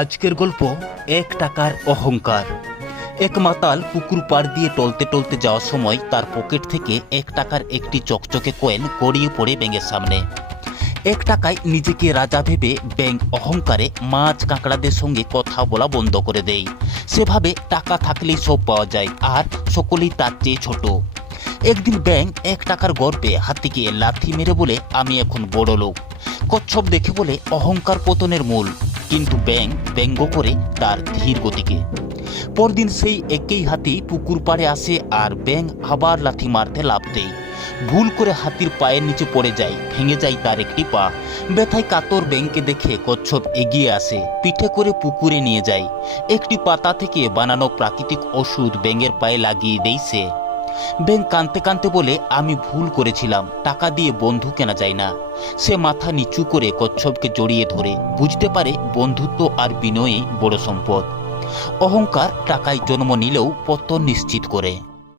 আজকের গল্প এক টাকার অহংকার। এক মাতাল পুকুর পাড় দিয়ে টলতে টলতে যাওয়ার সময় তার পকেট থেকে এক টাকার একটি চকচকে কয়েন গড়িয়ে পড়ে ব্যাঙের সামনে। এক টাকায় নিজেকে রাজা ভেবে ব্যাংক অহংকারে মাছ কাঁকড়াদের সঙ্গে কথা বলা বন্ধ করে দেয়। সেভাবে টাকা থাকলেই সব পাওয়া যায় আর সকলেই তার চেয়ে ছোট। একদিন ব্যাংক এক টাকার গর্বে হাতিকে লাথি মেরে বলে, আমি এখন বড় লোক কচ্ছপ দেখে বলে, অহংকার পতনের মূল। কিন্তু ব্যাং ব্যঙ্গ করে তার ধীর গতিকে। পরদিন সেই একই হাতি পুকুর পাড়ে আসে আর ব্যাং আবার লাথি মারতে লাভ দেয়। ভুল করে হাতির পায়ের নিচে পড়ে যায়, ভেঙে যায় তার একটি পা। ব্যথায় কাতর ব্যাংকে দেখে কচ্ছপ এগিয়ে আসে, পিঠে করে পুকুরে নিয়ে যায়। একটি পাতা থেকে বানানো প্রাকৃতিক ওষুধ ব্যাঙের পায়ে লাগিয়ে দেয় সে। ব্যাং কানতে কানতে বলে, আমি ভুল করেছিলাম, টাকা দিয়ে বন্ধু কেনা যায় না। সে মাথা নিচু করে কচ্ছপকে জড়িয়ে ধরে। বুঝতে পারে বন্ধুত্ব আর বিনয়ই বড় সম্পদ। অহংকার টাকায় জন্ম নিলেও পতন নিশ্চিত করে।